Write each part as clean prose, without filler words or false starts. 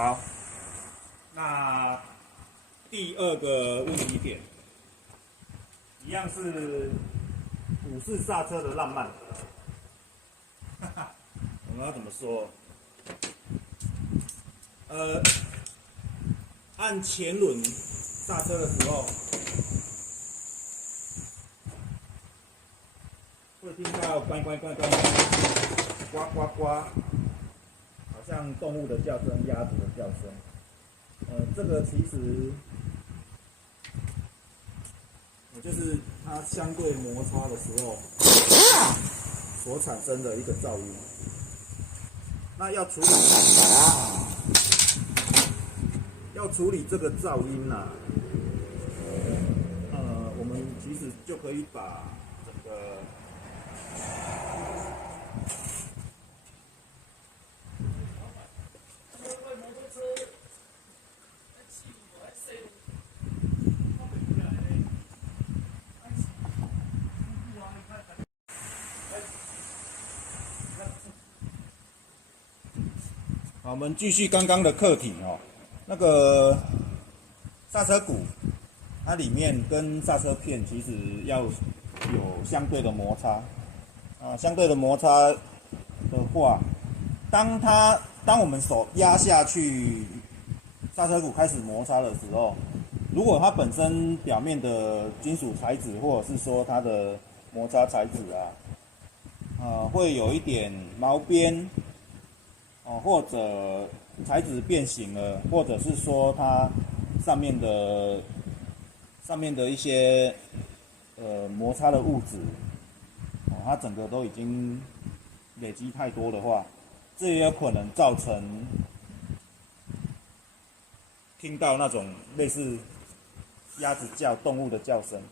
好，那第二个问题点，一样是五式刹车的浪漫。我们要怎么说？按前轮刹车的时候，会听到呱呱呱呱呱呱呱，好像动物的叫声、鸭子的叫声。这个其实，就是它相对摩擦的时候所产生的一个噪音。那要处理这个噪音呢、我们其实就可以把整个好，我们继续刚刚的课题哦。那个刹车鼓，它里面跟刹车片其实要有相对的摩擦啊，相对的摩擦的话，当我们手压下去，刹车鼓开始摩擦的时候，如果它本身表面的金属材质，或者是说它的摩擦材质会有一点毛边或者材质变形了，或者是说它上面的一些摩擦的物质它整个都已经累积太多的话，这也有可能造成听到那种类似鸭子叫、动物的叫声。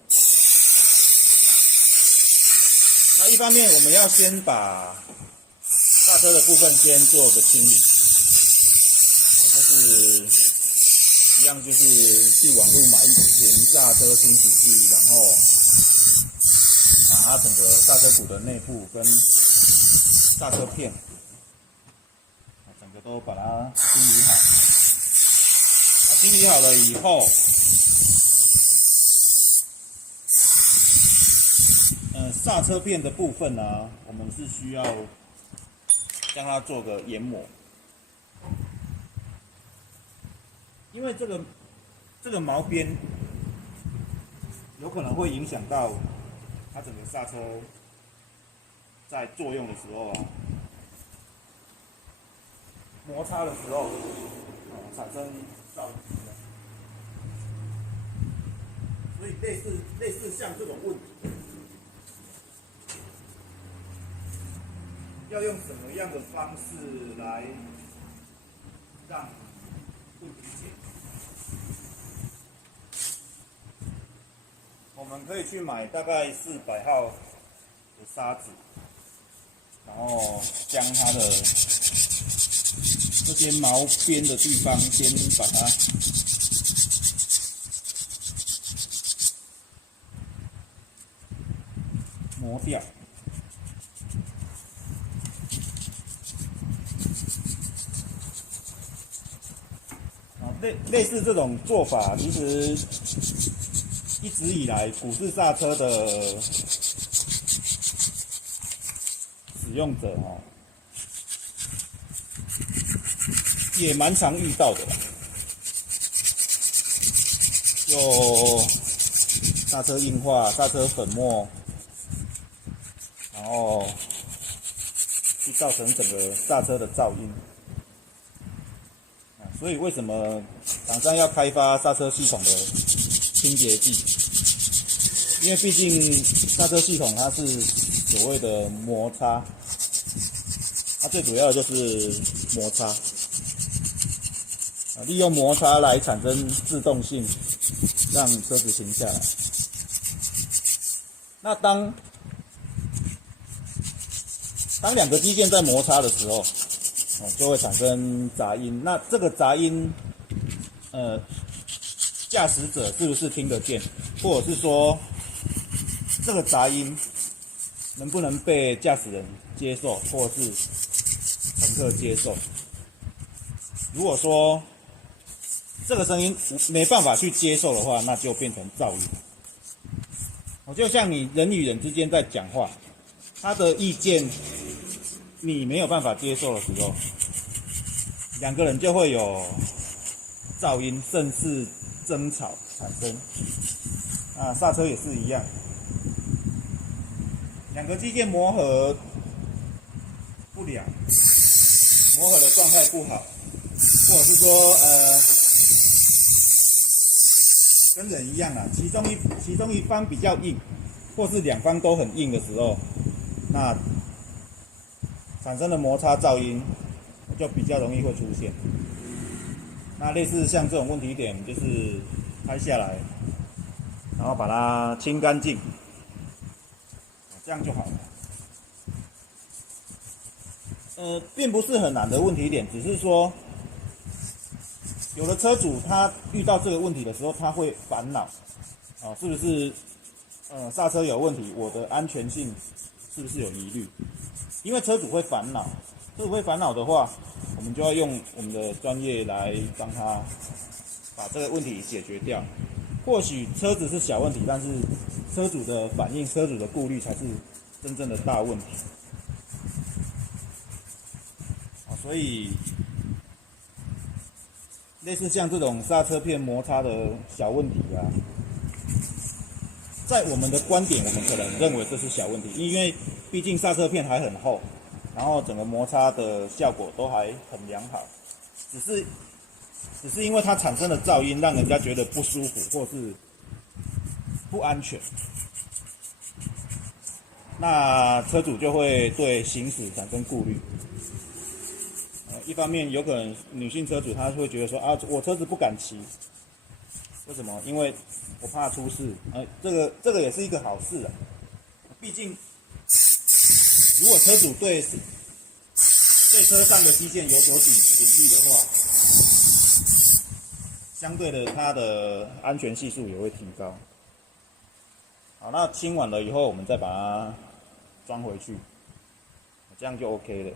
那一方面我们要先把刹车的部分先做个清理，就是一样，就是去网络买一瓶刹车清洗剂，然后把它整个刹车鼓的内部跟刹车片，整个都把它清理好。那清理好了以后，刹车片的部分呢，我们是需要将它做个研磨，因为这个毛边有可能会影响到它整个刹车在作用的时候摩擦的时候产生噪音，所以类似像这种问题，要用什么样的方式来让问题解决？我们可以去买大概400号的砂纸，然后将它的这些毛边的地方先把它磨掉。类似这种做法，其实一直以来鼓式刹车的使用者也蛮常遇到的啦。就刹车硬化、刹车粉末，然后去造成整个刹车的噪音。所以为什么厂商要开发刹车系统的清洁剂？因为毕竟刹车系统它是所谓的摩擦，它最主要的就是摩擦，利用摩擦来产生制动性，让车子停下来。那当两个机件在摩擦的时候，就会产生杂音。那这个杂音，驾驶者是不是听得见，或者是说这个杂音能不能被驾驶人接受，或者是乘客接受？如果说这个声音没办法去接受的话，那就变成噪音。就像你人与人之间在讲话，他的意见你没有办法接受的时候，两个人就会有噪音，甚至争吵产生。刹车也是一样，两个机件磨合不良，磨合的状态不好，或者是说跟人一样啦，其中一方比较硬，或是两方都很硬的时候，那产生的摩擦噪音就比较容易会出现。那类似像这种问题点，就是拍下来，然后把它清干净，这样就好了。并不是很难的问题点，只是说有的车主他遇到这个问题的时候，他会烦恼，是不是刹车有问题，我的安全性是不是有疑虑？因为车主会烦恼，车主会烦恼的话，我们就要用我们的专业来帮他把这个问题解决掉。或许车子是小问题，但是车主的反应、车主的顾虑才是真正的大问题。所以类似像这种刹车片摩擦的小问题啊，在我们的观点，我们可能认为这是小问题，因为毕竟刹车片还很厚，然后整个摩擦的效果都还很良好，只是因为它产生的噪音，让人家觉得不舒服或是不安全，那车主就会对行驶产生顾虑。一方面有可能女性车主她会觉得说我车子不敢骑，为什么？因为我怕出事。这个也是一个好事啊。毕竟如果车主对车上的机件有所警惕的话，相对的它的安全系数也会提高。好，那清完了以后，我们再把它装回去，这样就 OK 了。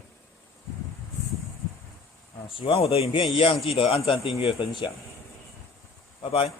喜欢我的影片一样，记得按赞、订阅、分享，拜拜。